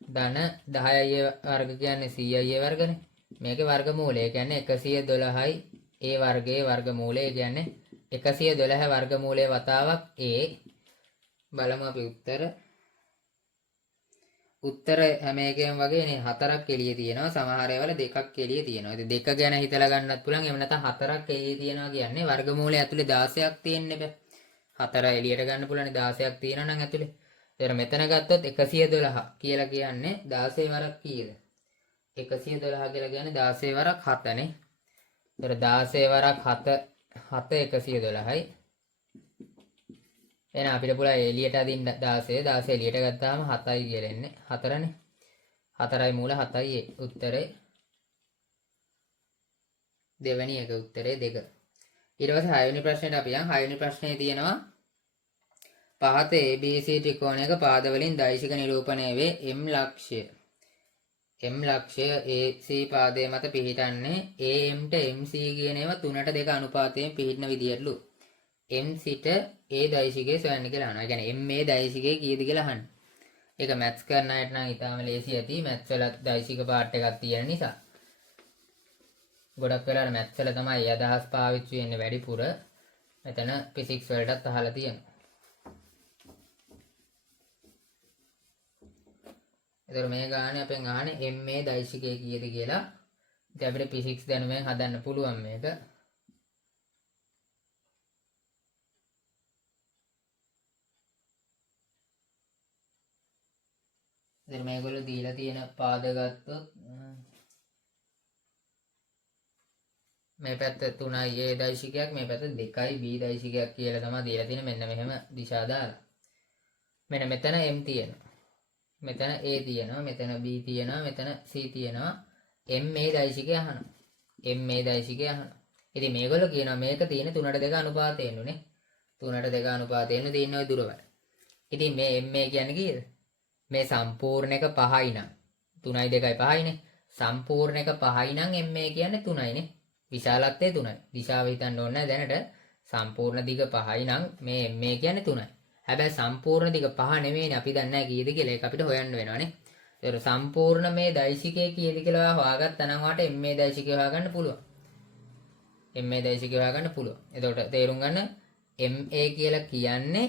ධන 10යි a වර්ග කියන්නේ 100යි a වර්ගනේ. මේකේ වර්ගමූලය කියන්නේ 112යි a වර්ගයේ වර්ගමූලය කියන්නේ 112 වර්ගමූලයේ වතාවක් a. බලමු අපි උත්තර හැම එකම වගේ නේ 4ක් එළියේ තියෙනවා. සමහර ඒවාල 2ක් එළියේ තියෙනවා. ඉතින් 2 ගැන හිතලා ගන්නත් පුළුවන්. එහෙම නැත්නම් 4ක් එළියේ තියෙනවා කියන්නේ වර්ගමූලය ඇතුලේ 16ක් තියෙන්න බෑ. 4 එළියට ගන්න පුළුවන් 16ක් තියෙනවා නම් ඇතුලේ. ඒතර මෙතන ගත්තොත් 112 කියලා කියන්නේ 16 වරක් කීයද? 112 කියලා කියන්නේ 16 වරක් 7 නේ. ඒතර 16 වරක් 7 112යි. එහෙනම් අපිට පුළුවන් එළියට අදින්න 16 එළියට ගත්තාම 7යි කියලා එන්නේ 4නේ. 4යි මූල 7යි උත්තරේ දෙවෙනි එක උත්තරේ 2. ඊට පස්සේ 6 වෙනි ප්‍රශ්නෙට අපි යන් 6 වෙනි ප්‍රශ්නේ තියෙනවා පහත ABC ත්‍රිකෝණයක පාද වලින් දෛශික නිරූපණය වේ M ලක්ෂය. M ලක්ෂය AC පාදයේ මත පිහිටන්නේ AM ට MC කියන ඒවා 3ට 2 අනුපාතයෙන් පිහිටන විදියටලු. M සිට A දෛශිකයේ සොයන්න කියලා අහනවා. ඒ කියන්නේ M A දෛශිකයේ කීයද කියලා අහන්නේ. ඒක මැත්ස් කරන අයට නම් ඊටාම ලේසි ඇති. මැත්ස් වල දෛශික පාර්ට් එකක් තියෙන නිසා. ගොඩක් වෙලාවට මැත්ස් වල තමයි අදහස් පාවිච්චි වෙන්නේ වැඩිපුර. මෙතන ෆිසික්ස් වලටත් අහලා තියෙනවා. එතකොට මේ ගානේ අපෙන් අහන්නේ MA දෛශිකය කීයද කියලා. ඉතින් අපිට physics දැනුමෙන් හදන්න පුළුවන් මේක. ඉතින් මේගොල්ලෝ දීලා තියෙන පාද ගත්තොත් මේ පැත්ත 3යි A දෛශිකයක්, මේ පැත්ත 2යි B දෛශිකයක් කියලා තමයි දීලා තියෙන. මෙන්න මෙහෙම දිශා දාලා. මෙන්න මෙතන M තියෙනවා. මෙතන A තියෙනවා, මෙතන B තියෙනවා, මෙතන C තියෙනවා. MA දෛශිකය අහනවා. MA දෛශිකය අහනවා. ඉතින් මේගොල්ලෝ කියනවා මේක තියෙන 3:2 අනුපාතයෙන්නුනේ. 3:2 අනුපාතයෙන්ු තියෙන ওই දුරවල. ඉතින් මේ MA කියන්නේ කීයද? මේ සම්පූර්ණ එක 5යි නම් 3යි 2යි 5යිනේ. සම්පූර්ණ එක 5යි නම් MA කියන්නේ 3යිනේ. විශාලත්වය 3යි. දිශාව හිතන්න ඕනේ දැනට. සම්පූර්ණ දිග 5යි නම් මේ MA කියන්නේ 3යි. හැබැයි සම්පූර්ණ දිග 5 නෙමෙයිනේ. අපි දන්නේ නැහැ කීයද කියලා. ඒක අපිට හොයන්න වෙනවනේ. ඒතර සම්පූර්ණ මේ දෛශිකය කීයද කියලා හොයාගත්තා නම් වාට MA දෛශිකය හොයාගන්න පුළුවන්. MA දෛශිකය හොයාගන්න පුළුවන්. එතකොට තේරුම් ගන්න MA කියලා කියන්නේ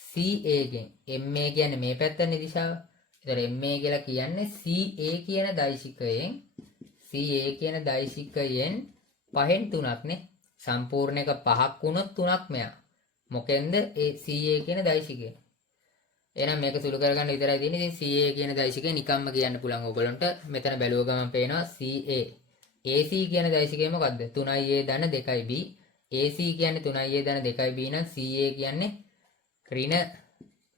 CA ගෙන්. MA කියන්නේ මේ පැත්තනේ දිශාව. ඒතර MA කියලා කියන්නේ CA කියන දෛශිකයෙන් කියන දෛශිකයෙන් 5න් 3ක් නේ. සම්පූර්ණ එක 5ක් වුණොත් 3ක් මෙයා. මොකෙන්ද ඒ CA කියන දෛශිකය. එහෙනම් මේක සුළු කරගන්න විතරයි තියෙන්නේ. ඉතින් CA කියන දෛශිකය නිකම්ම කියන්න පුළුවන් ඕගොල්ලන්ට. මෙතන බැලුව ගමන් පේනවා CA. AC කියන දෛශිකය මොකද්ද? 3යි A ධන 2යි B. AC කියන්නේ 3යි A ධන 2යි B නම් CA කියන්නේ ඍණ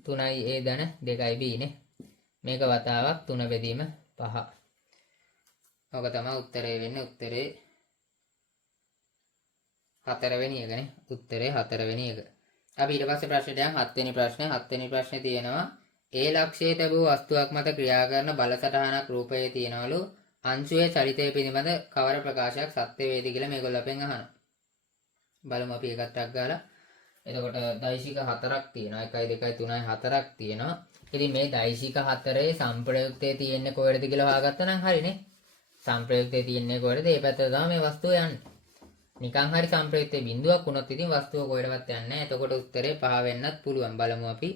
3යි A ධන 2යි B නේ. මේක වතාවක් 3 බෙදීම 5. ඔක තමයි උත්තරේ වෙන්නේ. උත්තරේ 4 වෙනි එකනේ. උත්තරේ 4 වෙනි එක. අපි ඊට පස්සේ ප්‍රශ්නෙට යන් 7 වෙනි ප්‍රශ්නේ. 7 වෙනි ප්‍රශ්නේ තියෙනවා A ලක්ෂයේ තිබූ වස්තුවක් මත ක්‍රියා කරන බල සටහනක් රූපයේ තියනවලු අංශුවේ චලිතය පිළිබඳ කවර ප්‍රකාශයක් සත්‍ය වේද කියලා මේගොල්ලෝ අපෙන් අහනවා. බලමු අපි එකක් ටක් ගාලා. එතකොට දෛශික 4ක් තියෙනවා. 1 2 3 4ක් තියෙනවා. ඉතින් මේ දෛශික 4ේ සම්ප්‍රයුක්තයේ තියෙන්නේ කොහෙද කියලා හොයාගත්තා නම් හරිනේ. සම්ප්‍රයුක්තයේ තියෙන්නේ කොහෙද? මේ පැත්තට තමයි මේ වස්තුව යන්නේ. නිකන් හරි සම්ප්‍රයුක්තයේ බිඳුවක් වුණොත් ඉතින් වස්තුව කොහෙටවත් යන්නේ නැහැ. එතකොට උත්තරේ 5 වෙන්නත් පුළුවන්. බලමු අපි.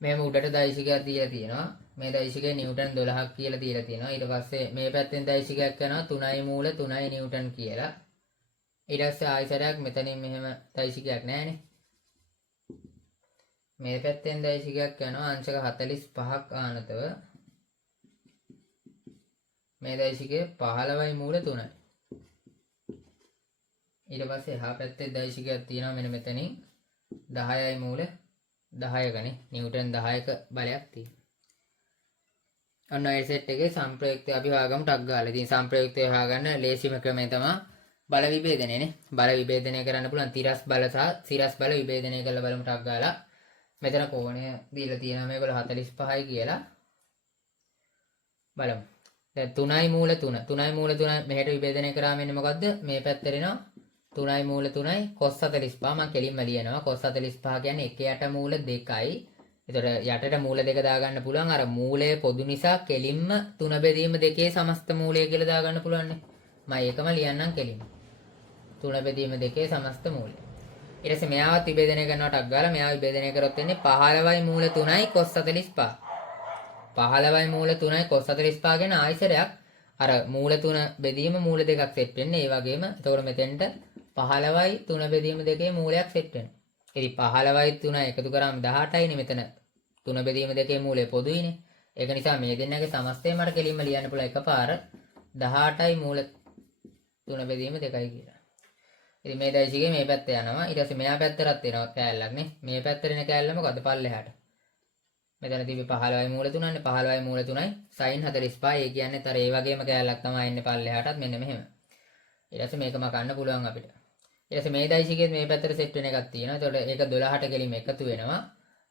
මෙහෙම උඩට දෛශිකයක් දීලා තියෙනවා. මේ දෛශිකය නිව්ටන් 12ක් කියලා දීලා තියෙනවා. ඊට පස්සේ මේ පැත්තෙන් දෛශිකයක් යනවා 3යි මූල 3යි නිව්ටන් කියලා. ඊට පස්සේ ආයතරයක් මෙතනින් මෙහෙම දෛශිකයක් නැහැනේ. මේ පැත්තෙන් දෛශිකයක් යනවා අංශක 45ක් ආනතව. මේ දෛශිකය 15යි මූල 3යි. ඊට පස්සේ එහා පැත්තේ දෛශිකයක් තියෙනවා මෙන්න මෙතනින් 10යි මූල 10කනේ. නිව්ටන් 10ක බලයක් තියෙනවා. ඔන්න ඒ සෙට් එකේ සම්ප්‍රයුක්තය අපි හොයාගමු ටක් ගාලා. ඉතින් සම්ප්‍රයුක්තය හොයාගන්න ලේසිම ක්‍රමය තමයි බල විභේදනයනේ. බල විභේදනය කරන්න පුළුවන් තිරස් බල සහ සිරස් බල විභේදනය කරලා බලමු ටක් ගාලා. මෙතන කෝණය දීලා තියෙනවා මේගොල්ලෝ 45යි කියලා. බලමු. දැන් 3යි මූල 3. 3යි මූල 3 මෙහෙට විභේදනය කරාම එන්නේ මොකද්ද? මේ පැත්තට එනවා 3යි මූල 3යි cos 45. මම කෙලින්ම ලියනවා. cos 45 කියන්නේ 1 යට මූල 2යි. ඒතර යටට මූල 2 දාගන්න පුළුවන්. අර මූලය පොදු නිසා කෙලින්ම 3 බෙදීම 2 සමස්ත මූලය කියලා දාගන්න පුළුවන් නේ. මම ඒකම ලියන්නම් කෙලින්ම. 3 බෙදීම 2 සමස්ත මූලය. ඊට පස්සේ මෙයාවත් විභේදනය කරනවා ටක් ගාලා. මෙයාව විභේදනය කරොත් එන්නේ 15යි මූල 3යි cos 45. 15යි මූල 3යි cos 45 ගැන ආයසරයක් අර මූල 3 බෙදීම මූල 2ක් සෙට් වෙන්නේ. ඒ වගේම එතකොට මෙතෙන්ට 15යි 3 බෙදීම 2 මූලයක් සෙට් වෙනවා. ඉතින් 15යි 3යි එකතු කරාම 18යිනේ මෙතන 3 බෙදීම 2 මූලය පොදුයිනේ. ඒක නිසා මේ දෙන්නගේ සමස්තය මට කෙලින්ම ලියන්න පුළුවන් එකපාර 18යි මූල 3 බෙදීම 2යි කියලා. ඉතින් මේ දෛශිකය මේ පැත්ත යනවා. ඊට පස්සේ මෙයා පැත්තටත් එනවා කෑල්ලක් නේ. මේ පැත්තට එන කෑල්ල මොකද්ද? පල්ලෙහාට. මෙතන තිබි 15යි මූල 3න්නේ 15යි මූල 3යි sin 45. ඒ කියන්නේ තර ඒ වගේම කෑල්ලක් තමයි එන්නේ පල්ලෙහාටත් මෙන්න මෙහෙම. ඊට පස්සේ මේක මකන්න පුළුවන් අපිට. ඊට පස්සේ මේ දෛශිකයේ මේ පැත්තට සෙට් වෙන එකක් තියෙනවා. ඒතකොට ඒක 12ට ගෙලින්ම එකතු වෙනවා.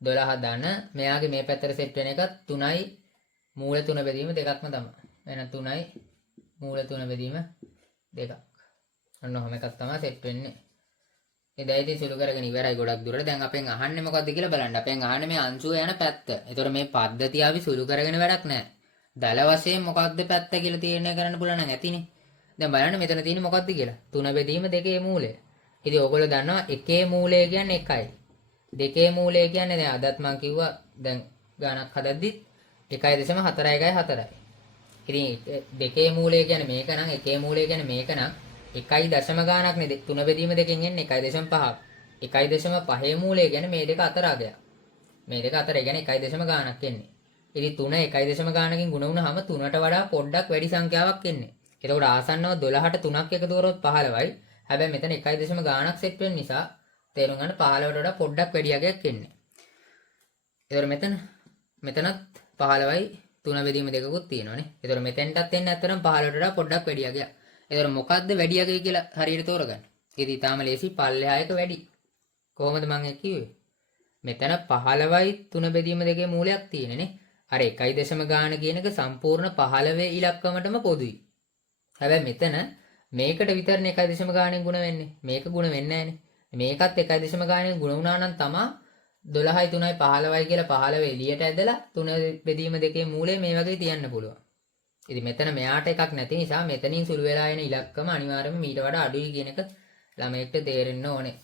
12 ධන මෙයාගේ මේ පැත්තට සෙට් වෙන එකත් 3යි මූල 3 බෙදීම 2ක්ම තමයි. එහෙනම් 3යි මූල 3 බෙදීම 2ක්. ඔන්න ඔහොම එකක් තමයි සෙට් වෙන්නේ. මේ දැයිදී සුළු කරගෙන ඉවරයි ගොඩක් දුරට. දැන් අපෙන් අහන්නේ මොකද්ද කියලා බලන්න. අපෙන් අහන්නේ මේ අංශුව යන පැත්ත. ඒතකොට මේ පද්ධතිය අපි සුළු කරගෙන වැඩක් නැහැ. දල වශයෙන් මොකක්ද පැත්ත කියලා තීරණය කරන්න පුළුවන් නම් ඇතිනේ. දැන් බලන්න මෙතන තියෙන්නේ මොකක්ද කියලා. 3 බෙදීම 2 මූලය. ඉතින් ඔයගොල්ලෝ දන්නවා 1 මූලය කියන්නේ 1යි. 2 මූලය කියන්නේ දැන් අදත් මම කිව්වා දැන් ගණක් හදද්දිත් 1.41 ඉතින් දෙකේ මූලය කියන්නේ මේක නම් එකේ මූලය කියන්නේ මේක නම් 1 දශම ගාණක් නේ 3 බෙදීම දෙකෙන් එන්නේ 1.5 1.5 මූලය කියන්නේ මේ දෙක අතර අගයක් මේ දෙක අතර කියන්නේ 1 දශම ගාණක් එන්නේ ඉතින් 3 1 දශම ගාණකින් ගුණ වුණාම 3ට වඩා පොඩ්ඩක් වැඩි සංඛ්‍යාවක් එන්නේ එතකොට ආසන්නව 12ට 3ක් එකතු කරොත් 15යි හැබැයි මෙතන 1 දශම ගාණක් සෙට් වෙන නිසා තේරුම් ගන්න 15ට වඩා පොඩ්ඩක් වැඩි අගයක් එන්නේ එතකොට මෙතනත් 15යි 3 බෙදීම දෙකකුත් තියෙනවානේ. ඒතර මෙතෙන්ටත් එන්න ඇත්තටම 15ට වඩා පොඩ්ඩක් වැඩි අගයක්. ඒතර මොකද්ද වැඩි අගය කියලා හරියට තෝරගන්න. ඉතින් ඊටාම ලේසි පල්ලෙහා එක වැඩි. කොහොමද මම ඒක කිව්වේ? මෙතන 15යි 3 බෙදීම දෙකේ මූලයක් තියෙනනේ. අර 1 දශම ගාන කියන එක සම්පූර්ණ 15 ඉලක්කමටම පොදුයි. හැබැයි මෙතන මේකට විතරනේ 1 දශම ගානෙන් ගුණ වෙන්නේ. මේක ගුණ වෙන්නේ නැහනේ. මේකත් 1 දශම ගානෙන් ගුණ වුණා නම් තමයි 12යි 3යි 15යි කියලා 15 එළියට ඇදලා 3 බෙදීම දෙකේ මූලය මේ වගේ තියන්න පුළුවන්. ඉතින් මෙතන මෙයාට එකක් නැති නිසා මෙතනින් සුළු වෙලා එන ඉලක්කම අනිවාර්යයෙන්ම මීට වඩා අඩුයි කියන එක ළමයෙක්ට තේරෙන්න ඕනේ.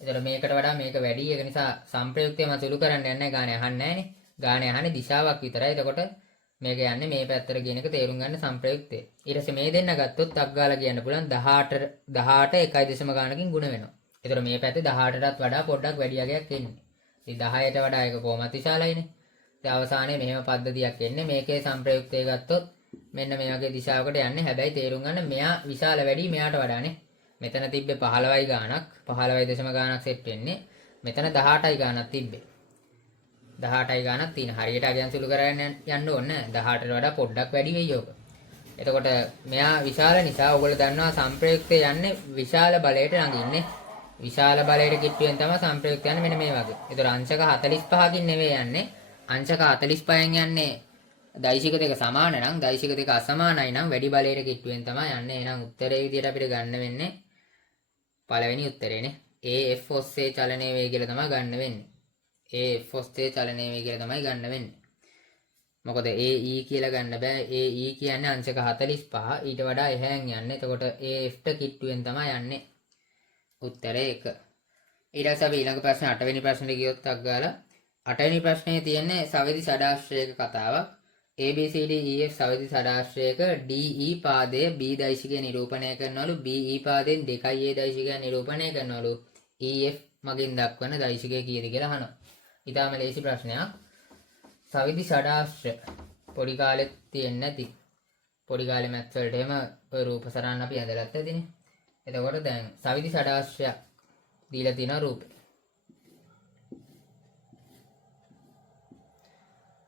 ඒතර මේකට වඩා මේක වැඩි. ඒක නිසා සම්ප්‍රයුක්තය මම සුළු කරන්න යන්නේ ගානේ අහන්නේ නැහනේ. ගානේ අහන්නේ දිශාවක් විතරයි. එතකොට මේක යන්නේ මේ පැත්තට කියන එක තේරුම් ගන්න සම්ප්‍රයුක්තය. ඊට පස්සේ මේ දෙන්න ගත්තොත් අක් ගාලා කියන්න පුළුවන් 18 1 දශම ගානකින් ගුණ වෙනවා. ඒතර මේ පැත්තේ 18ටත් වඩා පොඩ්ඩක් වැඩි අගයක් එන්නේ. ඉතින් 10ට වඩා ඒක කොහොමත් විශාලයිනේ. ඉතින් අවසානයේ මෙහෙම පද්ධතියක් එන්නේ. මේකේ සම්ප්‍රයුක්තය ගත්තොත් මෙන්න මේ වගේ දිශාවකට යන්නේ. හැබැයි තේරුම් ගන්න මෙයා විශාල වැඩි මෙයාට වඩානේ. මෙතන තිබ්බේ 15යි ගාණක් 15යි දශම ගාණක් සෙට් වෙන්නේ. මෙතන 18යි ගාණක් තිබ්බේ. 18යි ගාණක් තියෙන. හරියට අගයන් සුළු කරගෙන යන්න ඕනේ නැහැ. 18ට වඩා පොඩ්ඩක් වැඩි වෙයි ඕක. එතකොට මෙයා විශාල නිසා ඔයගොල්ලෝ දන්නවා සම්ප්‍රයුක්තය යන්නේ විශාල බලයට නගින්නේ. විශාල බලයට කිට්ටුවෙන් තමයි සම්ප්‍රයුක්ත යන්නේ මෙන්න මේ වගේ. ඒතර අංශක 45කින් නෙවෙයි යන්නේ. අංශක 45න් යන්නේ දෛශික දෙක සමාන නම් දෛශික දෙක අසමානයි නම් වැඩි බලයට කිට්ටුවෙන් තමයි යන්නේ. එහෙනම් උත්තරේ විදියට අපිට ගන්න වෙන්නේ පළවෙනි උත්තරේනේ. AF ඔස්සේ චලනය වේ කියලා තමයි ගන්න වෙන්නේ. AF ඔස්සේ චලනය වේ කියලා තමයි ගන්න වෙන්නේ. මොකද AE කියලා ගන්න බෑ. AE කියන්නේ අංශක 45 ඊට වඩා එහාන් යන්නේ. එතකොට AFට කිට්ටුවෙන් තමයි යන්නේ. උත්තරේ 1. ඊට පස්සේ අපි ඊළඟ ප්‍රශ්නේ 8 වෙනි ප්‍රශ්නෙට ගියොත් අක් ගාලා 8 වෙනි ප්‍රශ්නේ තියෙන්නේ සවිදි ෂඩාශ්‍රයක කතාවක්. ABCD EF සවිදි ෂඩාශ්‍රයක DE පාදය B දෛශිකය නිරූපණය කරනවලු BE පාදයෙන් 2A දෛශිකය නිරූපණය කරනවලු EF මගින් දක්වන දෛශිකය කීයද කියලා අහනවා. ඊටාම ලේසි ප්‍රශ්නයක්. සවිදි ෂඩාශ්‍රය පොඩි කාලෙත් තියෙන්නේ නැති. පොඩි කාලේ මැත්ස් වලට එහෙම ඔය රූප සරහන් අපි ඇඳලත් ඇතිනේ. එතකොට දැන් සවිදි ෂඩාශ්‍රයක් දීලා තියෙන රූපේ.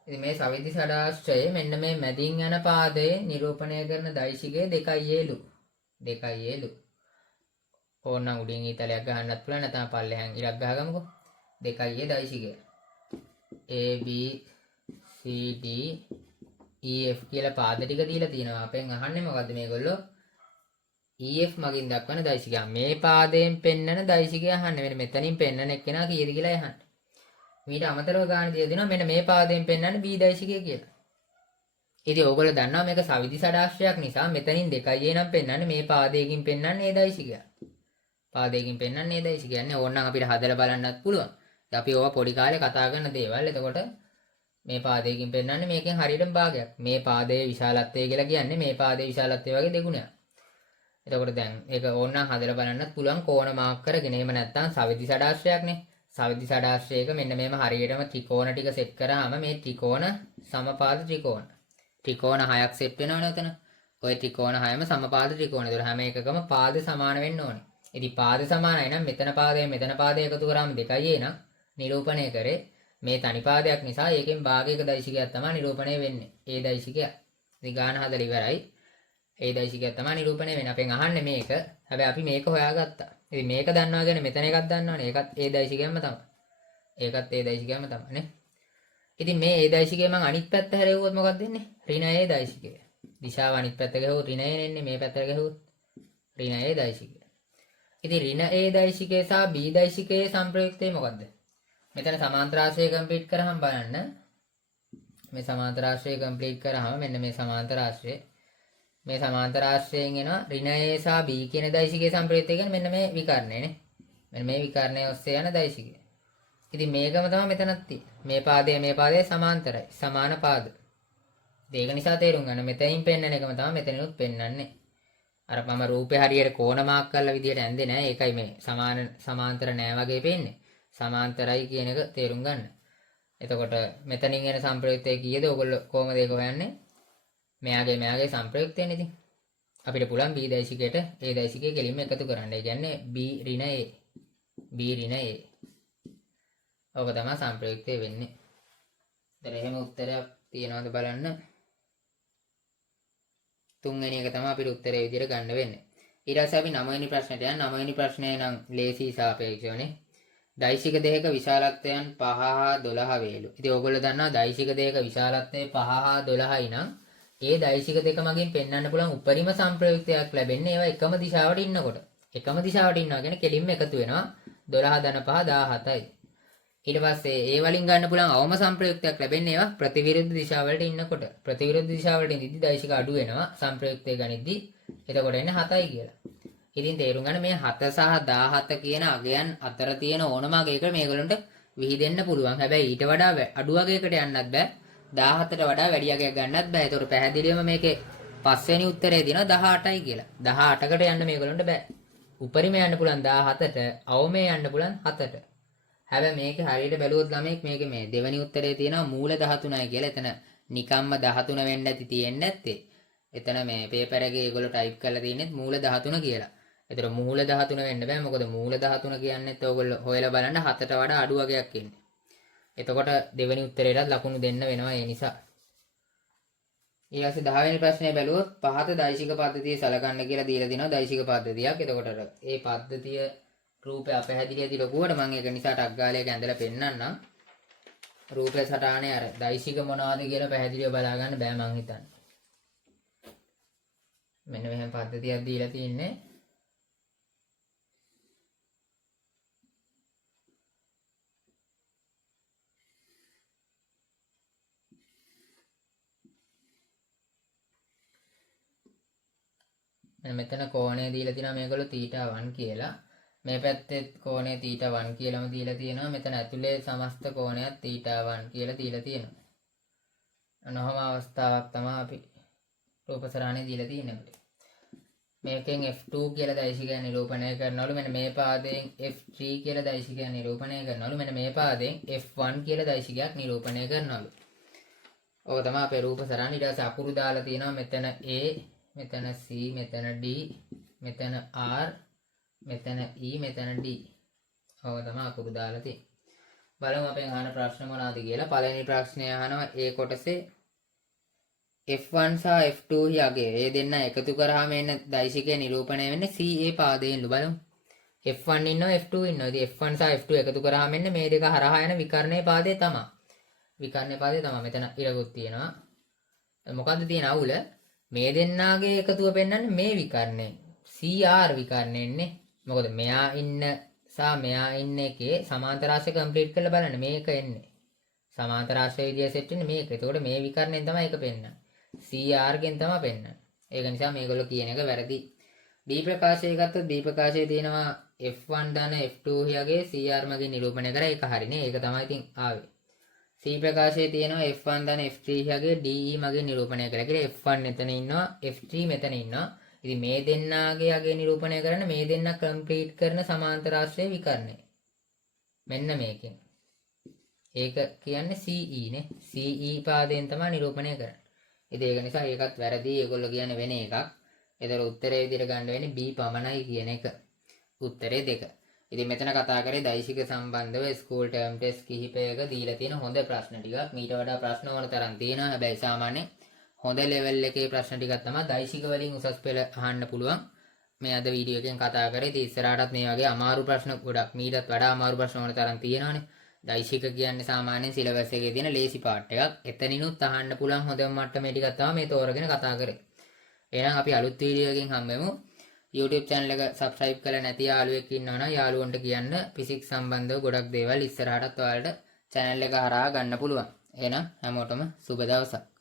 ඉතින් මේ සවිදි ෂඩාශ්‍රයේ මෙන්න මේ මැදින් යන පාදයේ නිරූපණය කරන දෛශිකය 2Aලු. 2Aලු. ඕනනම් උඩින් ඊතලයක් ගහන්නත් පුළුවන් නැත්නම් පල්ලෙහාන් ඉරක් ගහගමුකෝ. 2A දෛශිකය. A B C D E F කියලා පාද ටික දීලා තියෙනවා. අපෙන් අහන්නේ මොකද්ද මේගොල්ලෝ? EF මගින් දක්වන දෛශිකය. මේ පාදයෙන් පෙන්නන දෛශිකය අහන්නේ. මෙතනින් පෙන්නන එක්කෙනා කීයද කියලා අහන්නේ. මීට අමතරව ගාන දීලා දෙනවා මෙන්න මේ පාදයෙන් පෙන්නන B දෛශිකය කියලා. ඉතින් ඕගොල්ලෝ දන්නවා මේක සවිදි ෂඩාශ්‍රයක් නිසා මෙතනින් 2A නම් පෙන්නන්නේ මේ පාදයකින් පෙන්නන්නේ ඒ දෛශිකය. පාදයකින් පෙන්නන්නේ ඒ දෛශිකය. යන්නේ ඕනනම් අපිට හදලා බලන්නත් පුළුවන්. ඉතින් අපි ඕවා පොඩි කාලේ කතා කරන දේවල්. එතකොට මේ පාදයකින් පෙන්නන්නේ මේකෙන් හරියටම භාගයක්. මේ පාදයේ විශාලත්වය කියලා කියන්නේ මේ පාදයේ විශාලත්වය වගේ දෙගුණයක්. එතකොට දැන් ඒක ඕනනම් හදලා බලන්නත් පුළුවන් කෝණ මාක් කරගෙන. එහෙම නැත්නම් සවිදි ෂඩාශ්‍රයක්නේ. සවිදි ෂඩාශ්‍රයක මෙන්න මේම හරියටම ත්‍රිකෝණ ටික සෙට් කරාම මේ ත්‍රිකෝණ සමපාද ත්‍රිකෝණ. ත්‍රිකෝණ 6ක් සෙට් වෙනවනේ උතන. ওই ත්‍රිකෝණ 6ම සමපාද ත්‍රිකෝණ. ඒතර හැම එකකම පාද සමාන වෙන්න ඕනේ. ඉතින් පාද සමානයි නම් මෙතන මෙතන පාදය එකතු කරාම 2A නම් නිරූපණය කරේ මේ තනි පාදයක් නිසා ඒකෙන් භාගයක දෛශිකයක් තමයි නිරූපණය වෙන්නේ. ඒ දෛශිකය. ඉතින් ගාන හදලා ඉවරයි. ඒ දෛශිකයක් තමයි නිරූපණය වෙන්නේ. අපෙන් අහන්නේ මේක. හැබැයි අපි මේක හොයාගත්තා. ඉතින් මේක දන්නවා කියන්නේ මෙතන එකක් දන්නවනේ. ඒකත් ඒ දෛශිකයක්ම තමයි. ඒකත් ඒ දෛශිකයක්ම තමයි නේ. ඉතින් මේ ඒ දෛශිකය මම අනිත් පැත්ත හැරෙව්වොත් මොකක්ද වෙන්නේ? ඍණ ඒ දෛශිකය. දිශාව අනිත් පැත්ත ගහුවොත් ඍණ ඒ එන්නේ. මේ පැත්තට ගහුවොත් ඍණ ඒ දෛශිකය. ඉතින් ඍණ ඒ දෛශිකය සහ B දෛශිකයේ සම්ප්‍රයුක්තය මොකද්ද? මෙතන සමාන්තර ආශ්‍රය කම්ප්ලීට් කරාම බලන්න. මේ සමාන්තර ආශ්‍රය කම්ප්ලීට් කරාම මෙන්න මේ සමාන්තර ආශ්‍රය මේ සමාන්තර ආශ්‍රයෙන් එනවා ඍණ A සහ B කියන දෛශිකයේ සම්ප්‍රයුක්තය කියන්නේ මෙන්න මේ විකර්ණය නේ. මෙන්න මේ විකර්ණය ඔස්සේ යන දෛශිකය. ඉතින් මේකම තමයි මෙතනත් තියෙන්නේ. මේ පාදයේ සමාන්තරයි. සමාන පාද. ඒක නිසා තේරුම් ගන්න මෙතනින් පෙන්වන එකම තමයි මෙතනිනුත් පෙන්වන්නේ. අර මම රූපේ හරියට කෝණ මාක් කරලා විදියට ඇඳේ නෑ. ඒකයි මේ සමාන්තර නෑ වගේ පේන්නේ. සමාන්තරයි කියන එක තේරුම් ගන්න. එතකොට මෙතනින් එන සම්ප්‍රයුක්තය කීයද? ඔයගොල්ලෝ කොහමද ඒක හොයන්නේ? මෙයාගේ සම්ප්‍රයුක්තයනේ ඉතින්. අපිට පුළුවන් B දෛශිකයට A දෛශිකය කෙලින්ම එකතු කරන්න. ඒ කියන්නේ B ඍණ A. B ඍණ A. ඔක තමයි සම්ප්‍රයුක්තය වෙන්නේ. දැන් එහෙම උත්තරයක් තියනවද බලන්න. තුන්වෙනි එක තමයි අපිට උත්තරේ විදියට ගන්න වෙන්නේ. ඊට පස්සේ අපි 9 වෙනි ප්‍රශ්නට යන 9 වෙනි ප්‍රශ්නය නම් ලේසි සාපේක්ෂවනේ. දෛශික දෙයක විශාලත්වයන් 5 හා 12 වේලු. ඉතින් ඕගොල්ලෝ දන්නවා දෛශික දෙයක විශාලත්වය 5 හා 12යි නම් ඒ දෛශික දෙක මගින් පෙන්වන්න පුළුවන් උපරිම සම්ප්‍රයුක්තයක් ලැබෙන්නේ ඒවා එකම දිශාවට ඉන්නකොට. එකම දිශාවට ඉන්නවා කියන්නේ කෙලින්ම එකතු වෙනවා 12 ධන 5 17යි. ඊට පස්සේ ඒ වලින් ගන්න පුළුවන් අවම සම්ප්‍රයුක්තයක් ලැබෙන්නේ ඒවා ප්‍රතිවිරුද්ධ දිශාවලට ඉන්නකොට. ප්‍රතිවිරුද්ධ දිශාවලට ඉඳිද්දි දෛශික අඩු වෙනවා සම්ප්‍රයුක්තය ගනිද්දි. එතකොට එන්නේ 7යි කියලා. ඉතින් තේරුම් ගන්න මේ 7 සහ 17 කියන අගයන් අතර තියෙන ඕනම අගයකට මේගොල්ලන්ට විහිදෙන්න පුළුවන්. හැබැයි ඊට වඩා අඩු අගයකට යන්නත් බෑ. 17ට වඩා වැඩි අගයක් ගන්නත් බෑ. ඒතකොට පැහැදිලිවම මේකේ පස්වෙනි උත්තරේ දිනවා 18යි කියලා. 18කට යන්න මේගොල්ලන්ට බෑ. උපරිම යන්න පුළුවන් 17ට, අවමේ යන්න පුළුවන් 7ට. හැබැයි මේකේ හරියට බැලුවොත් ළමෙක් මේකේ මේ දෙවෙනි උත්තරේ තියෙනවා මූල 13යි කියලා. එතන නිකම්ම 13 වෙන්න ඇති තියෙන්නේ නැත්තේ. එතන මේ පේපර් එකේ ඒගොල්ලෝ ටයිප් කරලා තියෙන්නේ මූල 13 කියලා. ඒතර මූල 13 වෙන්න බෑ. මොකද මූල 13 කියන්නේත් ඕගොල්ලෝ හොයලා බලන්න 7ට වඩා අඩු වගයක් එන්නේ. එතකොට දෙවෙනි උත්තරේටත් ලකුණු දෙන්න වෙනවා ඒ නිසා. ඊළඟට 10 වෙනි ප්‍රශ්නය බැලුවොත් පහත දෛශික පද්ධතිය සලකන්න කියලා දීලා දිනවා දෛශික පද්ධතියක්. එතකොට ඒ පද්ධතිය රූපය අපහැදිලි ඇති ලොකුවට මම ඒක නිසා ටක් ගාලා ඒක ඇඳලා පෙන්නන්නම්. රූපේ සටහනේ අර දෛශික මොනවද කියලා පැහැදිලිව බලා ගන්න බෑ මං හිතන්නේ. මෙන්න මෙහෙම පද්ධතියක් දීලා තින්නේ. මෙතන කෝණය දීලා තියෙනවා මේගොල්ලෝ θ1 කියලා. මේ පැත්තේ කෝණය θ1 කියලාම දීලා තියෙනවා. මෙතන ඇතුලේ සමස්ත කෝණයක් θ1 කියලා දීලා තියෙනවා. අනෝම අවස්ථාවක් තමයි අපි රූපසරාණේ දීලා තියෙන්නේ. මේකෙන් F2 කියලා දෛශිකය නිරූපණය කරනවලු. මෙන්න මේ පාදයෙන් F3 කියලා දෛශිකය නිරූපණය කරනවලු. මෙන්න මේ පාදයෙන් F1 කියලා දෛශිකයක් නිරූපණය කරනවලු. ඕක තමයි අපේ රූපසරාණේ. ඊට පස්සේ අකුරු දාලා තියෙනවා මෙතන A, මෙතන C, මෙතන D, මෙතන R, මෙතන E, මෙතන D. ඕක තමයි අකුරු දාලා තියෙන්නේ. බලමු අපෙන් අහන ප්‍රශ්න මොනවාද කියලා. පළවෙනි ප්‍රශ්නය අහනවා ඒ කොටසේ F1 සහ F2 යගේ ඒ දෙන්න එකතු කරාම එන දෛශිකය නිරූපණය වෙන්නේ CA පාදයෙන්ලු. බලමු. F1 ඉන්නවා F2 ඉන්නවා. ඉතින් F1 සහ F2 එකතු කරාම එන්නේ මේ දෙක හරහා යන විකර්ණයේ පාදය තමයි. විකර්ණයේ පාදය තමයි. මෙතන ඉරගොත් තියෙනවා. මොකද්ද තියෙන අවුල? මේ දෙන්නාගේ එකතුව පෙන්වන්නේ මේ විකර්ණය. CR විකර්ණයෙන්නේ. මොකද මෙයා ඉන්න සහ මෙයා ඉන්න එකේ සමාන්තර රාශිය කම්ප්ලීට් කරලා බලන්න මේක එන්නේ. සමාන්තර රාශිය විදිය සෙට් වෙන්නේ මේක. එතකොට මේ විකර්ණයෙන් තමයි ඒක පෙන්වන්නේ. CR ගෙන් තමයි පෙන්වන්නේ. ඒක නිසා මේගොල්ලෝ කියන එක වැරදි. B ප්‍රකාශය ගත්තොත් B ප්‍රකාශයේ තියෙනවා F1 ධන F2 යගේ CR මගින් නිරූපණය කරා ඒක හරිනේ. ඒක තමයි ඉතින් ආවේ. C ප්‍රකාශයේ තියෙනවා F1 ධන F3 යගේ DE මගින් නිරූපණය කරා කියලා. F1 මෙතන ඉන්නවා F3 මෙතන ඉන්නවා. ඉතින් මේ දෙන්නාගේ යගේ නිරූපණය කරන්න මේ දෙන්න කම්ප්ලීට් කරන සමාන්තර රාශියේ විකර්ණය. මෙන්න මේකෙන්. ඒක කියන්නේ CE නේ. CE පාදයෙන් තමයි නිරූපණය කරන්නේ. ඉතින් ඒක නිසා ඒකත් වැරදි. ඒගොල්ලෝ කියන්නේ වෙන එකක්. ඒතර උත්තරේ විදිහට ගන්න වෙන්නේ B පමණයි කියන එක. උත්තරේ 2. ඉතින් මෙතන කතා කරේ දෛශික සම්බන්ධව ස්කූල් ටර්ම් ටෙස්ට් කිහිපයක දීලා තියෙන හොඳ ප්‍රශ්න ටිකක්. මීට වඩා ප්‍රශ්න ඕන තරම් තියෙනවා. හැබැයි සාමාන්‍යයෙන් හොඳ ලෙවල් එකේ ප්‍රශ්න ටිකක් තමයි දෛශික වලින් උසස් පෙළ අහන්න පුළුවන්. මේ අද වීඩියෝ එකෙන් කතා කරේ. ඉතින් ඉස්සරහටත් මේ වගේ අමාරු ප්‍රශ්න ගොඩක් මීටත් වඩා අමාරු ප්‍රශ්න ඕන තරම් තියෙනවානේ. දෛශික කියන්නේ සාමාන්‍යයෙන් සිලබස් එකේ තියෙන ලේසි පාර්ට් එකක්. එතනිනුත් අහන්න පුළුවන් හොඳම මට්ටමේ ටිකක් තමයි මේ තෝරගෙන කතා කරේ. එහෙනම් අපි අලුත් වීඩියෝ එකකින් හම්බෙමු. YouTube channel එක subscribe කරලා නැති යාළුවෙක් ඉන්නවනම් යාළුවන්ට කියන්න ෆිසික්ස් සම්බන්ධව ගොඩක් දේවල් ඉස්සරහටත් ඔයාලට channel එක හරහා ගන්න පුළුවන්. එහෙනම් හැමෝටම සුබ දවසක්.